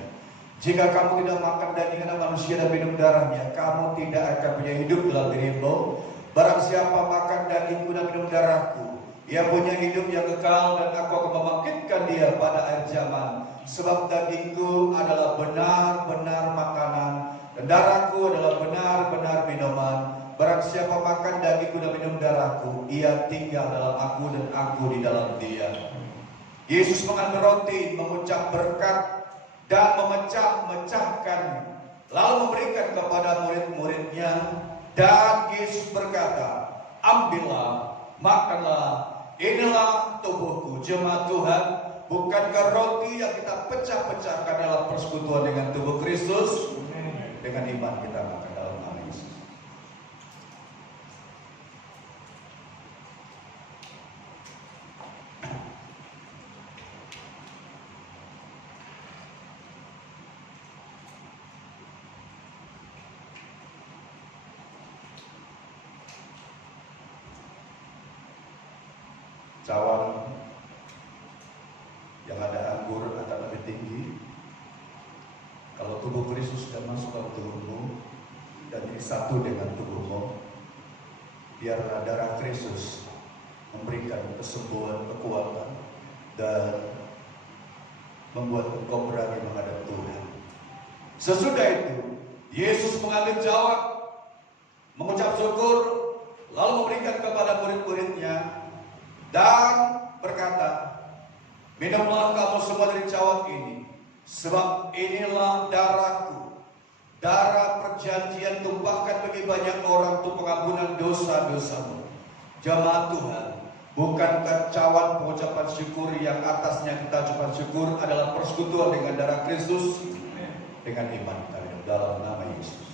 jika kamu tidak makan daging anak manusia dan minum darahnya, kamu tidak akan punya hidup dalam dirimu. Barang siapa makan dagingku dan minum darahku, ia punya hidup yang kekal, dan aku akan membangkitkan dia pada akhir zaman. Sebab dagingku adalah benar-benar makanan, dan darahku adalah benar-benar minuman. Barang siapa makan dagingku dan minum darahku, ia tinggal dalam aku dan aku di dalam dia. Yesus mengambil roti, mengucap berkat, dan memecah-mecahkan, lalu memberikan kepada murid-muridnya. Dan Yesus berkata, ambillah, makanlah, inilah tubuhku. Jemaat Tuhan, bukankah roti yang kita pecah-pecahkan dalam persekutuan dengan tubuh Kristus? Dengan iman kita makan dalam nama Yesus. Cawan yang ada anggur akan lebih tinggi. Kalau tubuh Kristus sudah masuk ke tubuhmu dan jadi satu dengan tubuhmu, biarlah darah Kristus memberikan kesembuhan, kekuatan, dan membuat engkau berani menghadap Tuhan. Sesudah itu, Yesus mengambil cawan, mengucap syukur, lalu memberikan kepada murid-muridnya, dan berkata, minumlah kamu semua dari cawan ini, sebab inilah darahku, darah perjanjian tumpahkan bagi banyak orang untuk pengampunan dosa-dosamu. Jemaat Tuhan, bukankah cawan pengucapan syukur yang atasnya kita ucapkan syukur adalah persekutuan dengan darah Kristus? Dengan iman kita hidup dalam nama Yesus.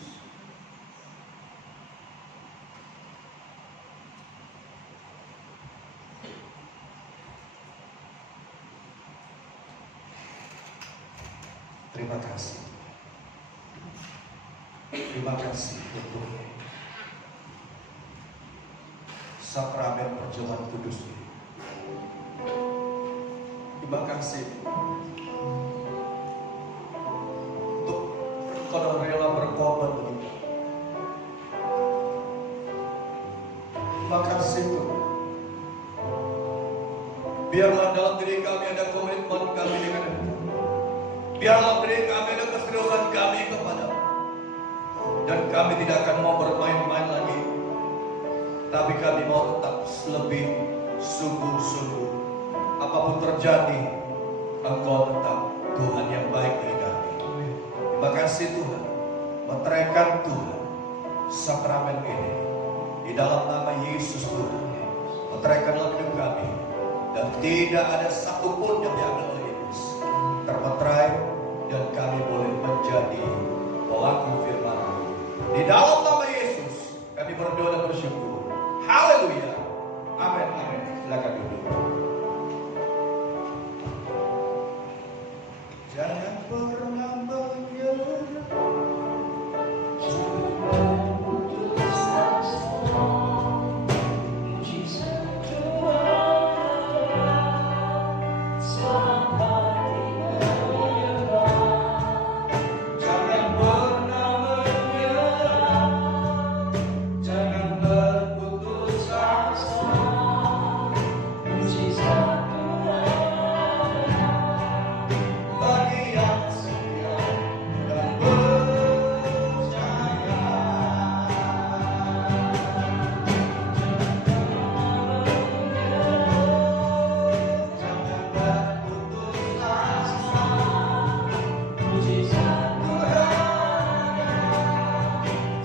Terima kasih. Terima kasih untuk sakramen perjamuan kudus ini. Terima kasih Saudara rela berkorban begitu. Terima kasih Tuhan. Biarlah dalam diri kami ada komitmen kami dengan Engkau. Biarlah diri kami ada keseriusan kami kepada-Mu. Dan kami tidak akan mau bermain-main lagi, tapi kami mau tetap lebih sungguh-sungguh. Apapun terjadi, Engkau tetap Tuhan yang baik bagi kami. Terima kasih Tuhan. Meteraikan Tuhan sakramen ini di dalam nama Yesus Tuhan. Meteraikanlah hidup kami, dan tidak ada satupun yang diambil oleh iblis. Termeterai, dan kami boleh menjadi pelaku firman. Di dalam nama Yesus kami berdoa dan bersyukur. Haleluya. Amin. Amin. Silakan duduk. Jangan pernah menyerah. Jangan putus asa. Mujizat Tuhan sampai menyerah. Jangan pernah menyerah. Jangan berputus asa. Mujizat bagi yang setia dan percaya. Jangan berputus asa. Mujizat Tuhan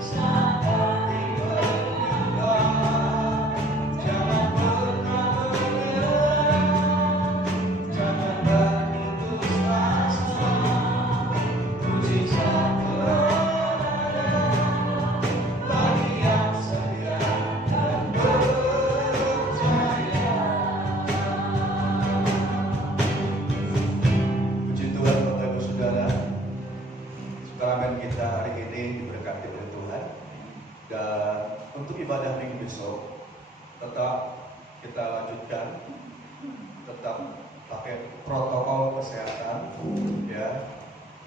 sampai menyerah. Jangan pernah menyerah. Jangan berputus asa. Mujizat Tuhan bagi yang setia dan percaya. Puji Tuhan Bapak Ibu Saudara. Sakramen kita hari ini diberkati oleh Tuhan. Dan untuk ibadah minggu besok tetap kita lanjutkan, tetap pakai protokol kesehatan, ya.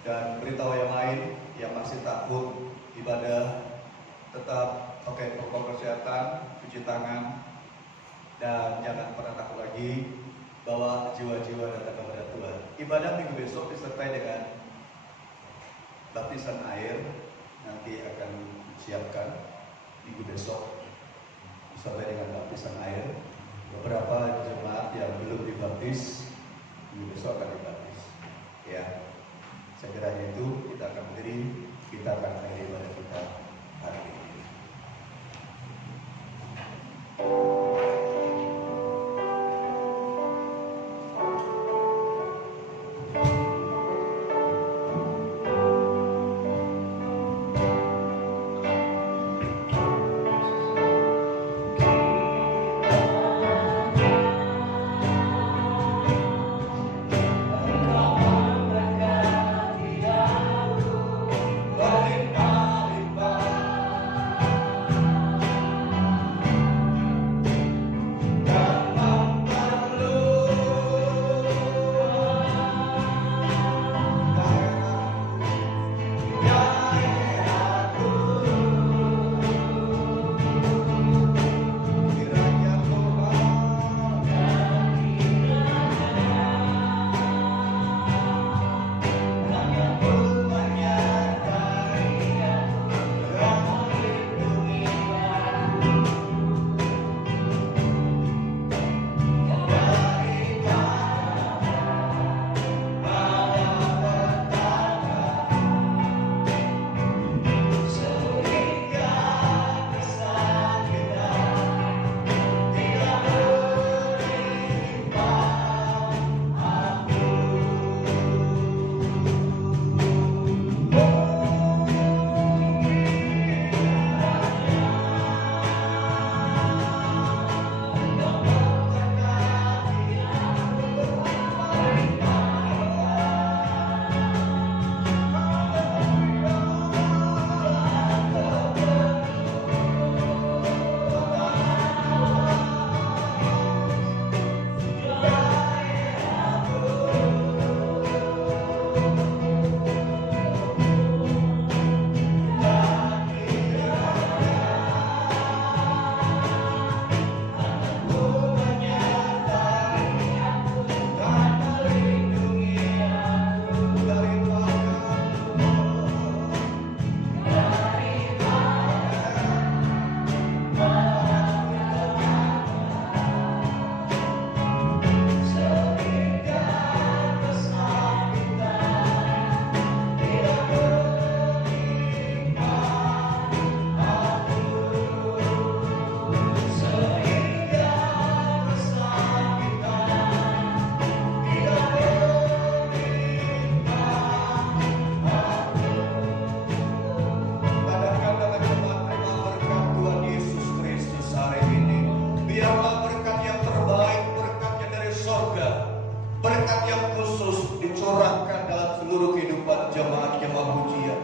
Dan beritahu yang lain yang masih takut ibadah, tetap pakai protokol kesehatan, cuci tangan, dan jangan pernah takut lagi, bawa jiwa-jiwa datang kepada Tuhan. Ibadah minggu besok disertai dengan baptisan air, nanti akan disiapkan minggu besok disertai dengan baptisan air. Beberapa jemaat yang belum dibaptis minggu besok akan dibaptis, ya. Sekiranya itu kita akan berdiri, kita akan mengakhiri ibadah kita hari ini. Berlimpah-limpah seluruh kehidupan jemaat-jemaat pujian.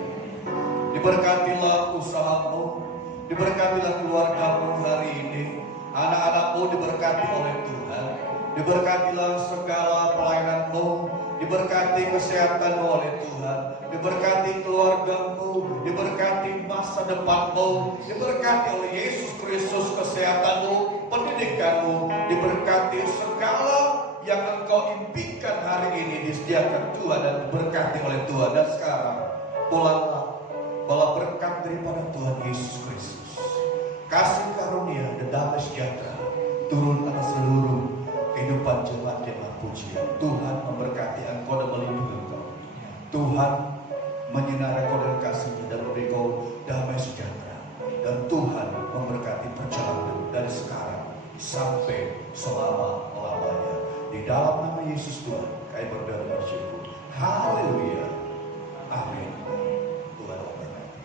Diberkatilah usahamu, diberkatilah keluargamu hari ini. Anak-anakmu diberkati oleh Tuhan. Diberkatilah segala pelayananmu, diberkati kesehatanmu oleh Tuhan, diberkati keluargamu, diberkati masa depanmu, diberkati oleh Yesus Kristus kesehatanmu, pendidikanmu, diberkati segala yang engkau impikan hari ini disediakan Tuhan dan diberkati oleh Tuhan. Dan sekarang pulanglah, bawa berkat daripada Tuhan Yesus Kristus, kasih karunia dan damai sejahtera turun atas seluruh kehidupan jemaat-jemaat pujian. Tuhan memberkati engkau dan melindungi engkau. Tuhan menyinari engkau dengan kasih-Nya dan memberi engkau damai sejahtera. Dan Tuhan memberkati perjalanan dari sekarang sampai selama-lamanya. Di dalam nama Yesus Tuhan, kami berdoa dan bersyukur. Haleluya. Amin. Tuhan memberkati.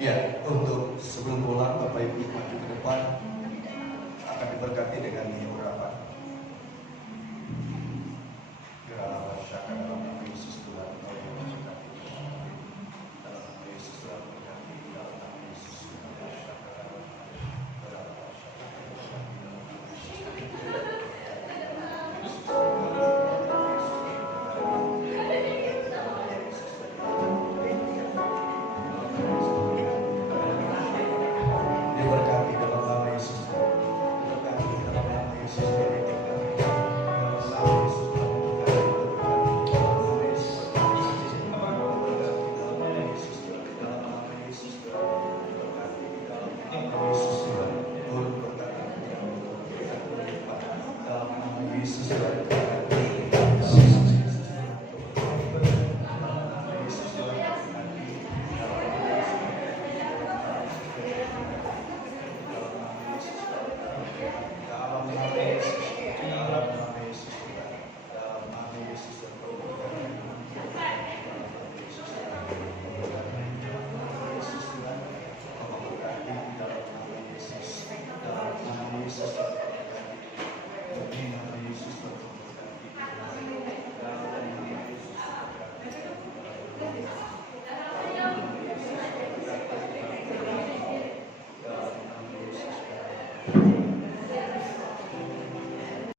Ya, untuk sebelum pulang, Bapak Ibu maju ke depan, akan diberkati dengan urapan. Dalam nama Yesus Tuhan, dalam nama Yesus Tuhan berkati, dalam nama Yesus Tuhan diberkati dalam nama Yesus, diberkati dalam nama Yesus, Yesus